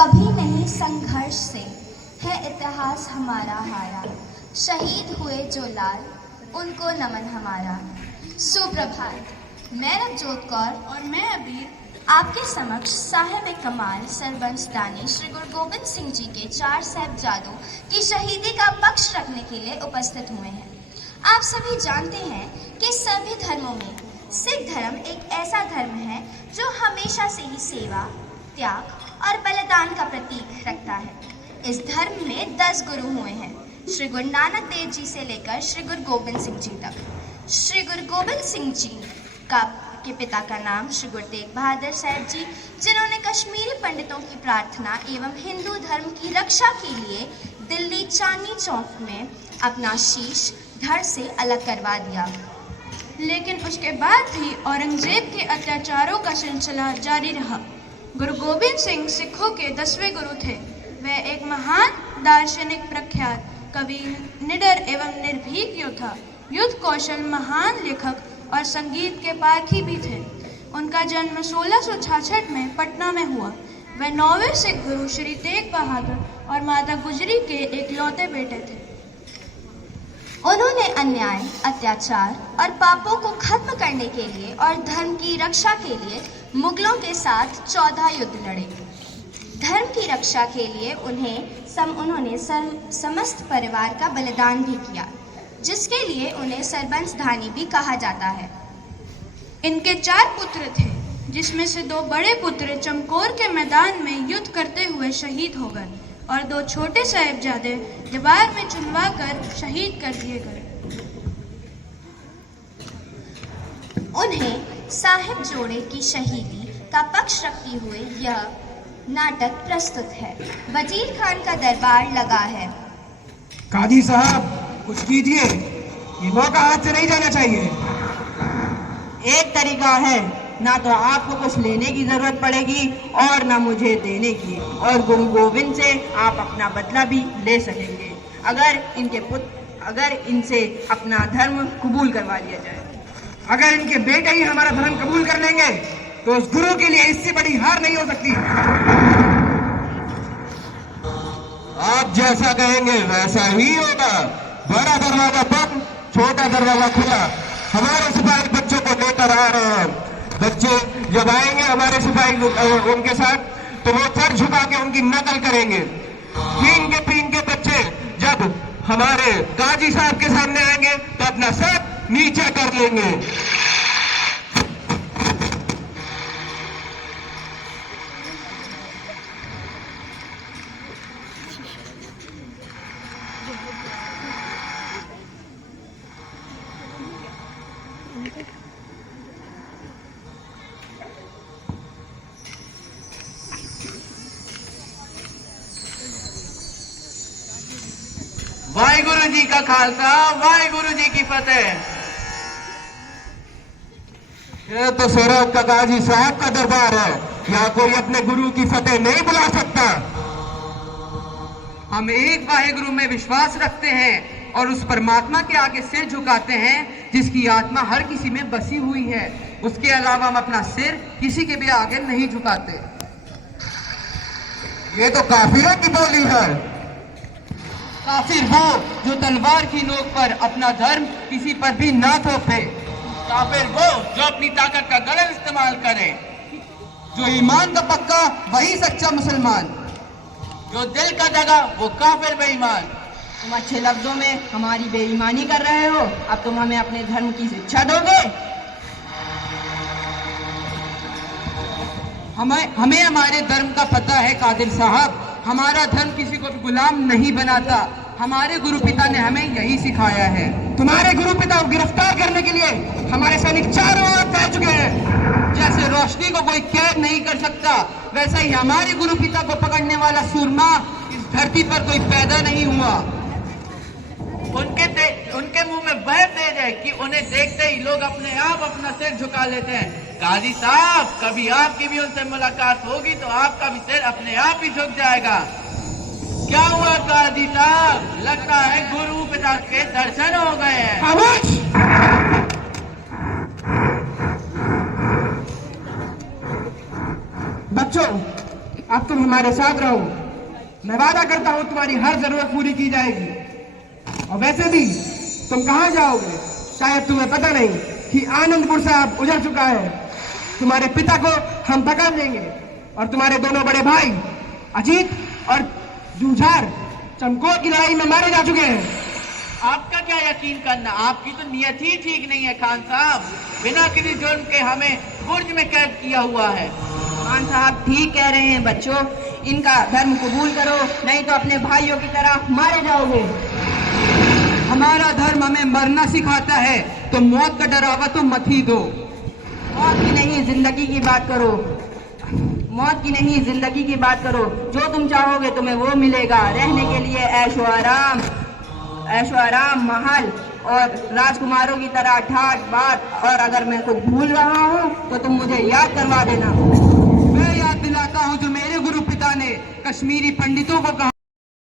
कभी नहीं संघर्ष से है इतिहास हमारा हारा, शहीद हुए जो लाल उनको नमन हमारा। सुप्रभात, मैं नवजोत कौर और मैं अबीर आपके समक्ष साहिब कमाल सरबंस दानी श्री गुरु गोविंद सिंह जी के 4 साहिबजादों की शहीदी का पक्ष रखने के लिए उपस्थित हुए हैं। आप सभी जानते हैं कि सभी धर्मों में सिख धर्म एक ऐसा धर्म है जो हमेशा से ही सेवा, त्याग और बलिदान का प्रतीक रखता है। इस धर्म में 10 गुरु हुए हैं, श्री गुरु नानक देव जी से लेकर श्री गुरु गोविंद सिंह जी तक। श्री गुरु गोविंद सिंह जी के पिता का नाम श्री गुरु तेग बहादुर साहिब जी, जिन्होंने कश्मीरी पंडितों की प्रार्थना एवं हिंदू धर्म की रक्षा के लिए दिल्ली चांदनी चौक में अपना शीश धड़ से अलग करवा दिया। लेकिन उसके बाद भी औरंगजेब के अत्याचारों का सिलसिला जारी रहा। गुरु गोविंद सिंह सिखों के 10वें गुरु थे। वह एक महान दार्शनिक, प्रख्यात कवि, निडर एवं निर्भीक योद्धा, युद्ध कौशल, महान लेखक और संगीत के पारखी भी थे। उनका जन्म 1666 में पटना में हुआ। वह 9वें सिख गुरु श्री तेग बहादुर और माता गुजरी के एकलौते बेटे थे। उन्होंने अन्याय, अत्याचार और पापों को खत्म करने के लिए और धर्म की रक्षा के लिए मुगलों के साथ 14 युद्ध लड़े। धर्म की रक्षा के लिए उन्होंने समस्त परिवार का बलिदान भी किया, जिसके लिए उन्हें सरबंस धानी भी कहा जाता है। इनके 4 पुत्र थे, जिसमें से 2 बड़े पुत्र चमकौर के मैदान में युद्ध करते हुए शहीद हो गए और 2 छोटे साहिबजादे दीवार में चुनवा कर शहीद कर दिए गए। उन्हें साहिब जोड़े की शहीदी का पक्ष रखते हुए यह नाटक प्रस्तुत है। वजीर खान का दरबार लगा है। काजी साहब, कुछ कीजिए, ये मौका हाथ से नहीं जाना चाहिए। एक तरीका है, ना तो आपको कुछ लेने की जरूरत पड़ेगी और ना मुझे देने की, और गुरु गोविंद से आप अपना बदला भी ले सकेंगे अगर इनसे अपना धर्म कबूल करवा लिया जाए। अगर इनके बेटे ही हमारा धर्म कबूल कर लेंगे तो उस गुरु के लिए इससे बड़ी हार नहीं हो सकती। आप जैसा कहेंगे वैसा ही होगा। बड़ा दरवाजा बंद, छोटा दरवाजा खुला। हमारे सिपाही बच्चों को लेकर आ रहे हैं। बच्चे जब आएंगे हमारे सिपाही उनके साथ, तो वो सर झुका के उनकी नकल करेंगे। पीन के बच्चे जब हमारे काजी साहब के सामने आएंगे तो अपना सर नीचे कर लेंगे। वाहिगुरु जी का खालसा, वाहिगुरु जी की फतेह। ये तो सौरभ का काजी साहब का दरबार है, यहाँ कोई अपने गुरु की फतेह नहीं बुला सकता। हम एक वाहिगुरु में विश्वास रखते हैं और उस परमात्मा के आगे सिर झुकाते हैं जिसकी आत्मा हर किसी में बसी हुई है। उसके अलावा हम अपना सिर किसी के भी आगे नहीं झुकाते। ये तो काफिरों की बोली है। काफिर वो जो तलवार की नोक पर अपना धर्म किसी पर भी ना थोपे। काफिर वो जो अपनी ताकत का गलत इस्तेमाल करे। जो ईमान का पक्का वही सच्चा मुसलमान, जो दिल का दगा वो काफिर बेईमान। तुम अच्छे लफ्जों में हमारी बेईमानी कर रहे हो, अब तुम हमें अपने धर्म की शिक्षा दोगे? हमें हमारे धर्म का पता है कादिर साहब। हमारा धर्म किसी को भी गुलाम नहीं बनाता। हमारे गुरु पिता ने हमें यही सिखाया है। तुम्हारे गुरु पिता को गिरफ्तार करने के लिए हमारे सैनिक चारों ओर फैल चुके हैं। जैसे रोशनी को कोई कैद नहीं कर सकता, वैसा ही हमारे गुरु पिता को पकड़ने वाला सूरमा इस धरती पर कोई पैदा नहीं हुआ। उनके मुंह में वह तेज है कि उन्हें देखते ही लोग अपने आप अपना सिर झुका लेते हैं। काजी साहब, कभी आपकी भी उनसे मुलाकात होगी तो आपका भी सिर अपने आप ही झुक जाएगा। क्या हुआ काजी साहब? लगता है गुरु पिता के दर्शन हो गए हैं। बच्चों, अब तुम हमारे साथ रहो। मैं वादा करता हूँ तुम्हारी हर जरूरत पूरी की जाएगी। और वैसे भी तुम कहाँ जाओगे शायद तुम्हें पता नहीं कि आनंदपुर साहब उजड़ चुका है। तुम्हारे पिता को हम पकड़ लेंगे और तुम्हारे दोनों बड़े भाई अजीत और जूझार चमकोर की लड़ाई में मारे जा चुके हैं। आपका क्या यकीन करना, आपकी तो नियत ही ठीक नहीं है खान साहब। बिना किसी जुर्म के हमें बुर्ज में कैद किया हुआ है। खान साहब ठीक कह रहे हैं बच्चों, इनका धर्म कबूल करो, नहीं तो अपने भाइयों की तरह मारे जाओगे। हमारा धर्म हमें मरना सिखाता है, तो मौत का डरावा तो मत ही दो। मौत की नहीं जिंदगी की बात करो, मौत की नहीं जिंदगी की बात करो। जो तुम चाहोगे तुम्हें वो मिलेगा। रहने के लिए ऐशो आराम महल और राजकुमारों की तरह ठाट बाट। और अगर मैं कुछ भूल रहा हूँ तो तुम मुझे याद करवा देना। मैं याद दिलाता हूँ जो मेरे गुरु पिता ने कश्मीरी पंडितों को कहा।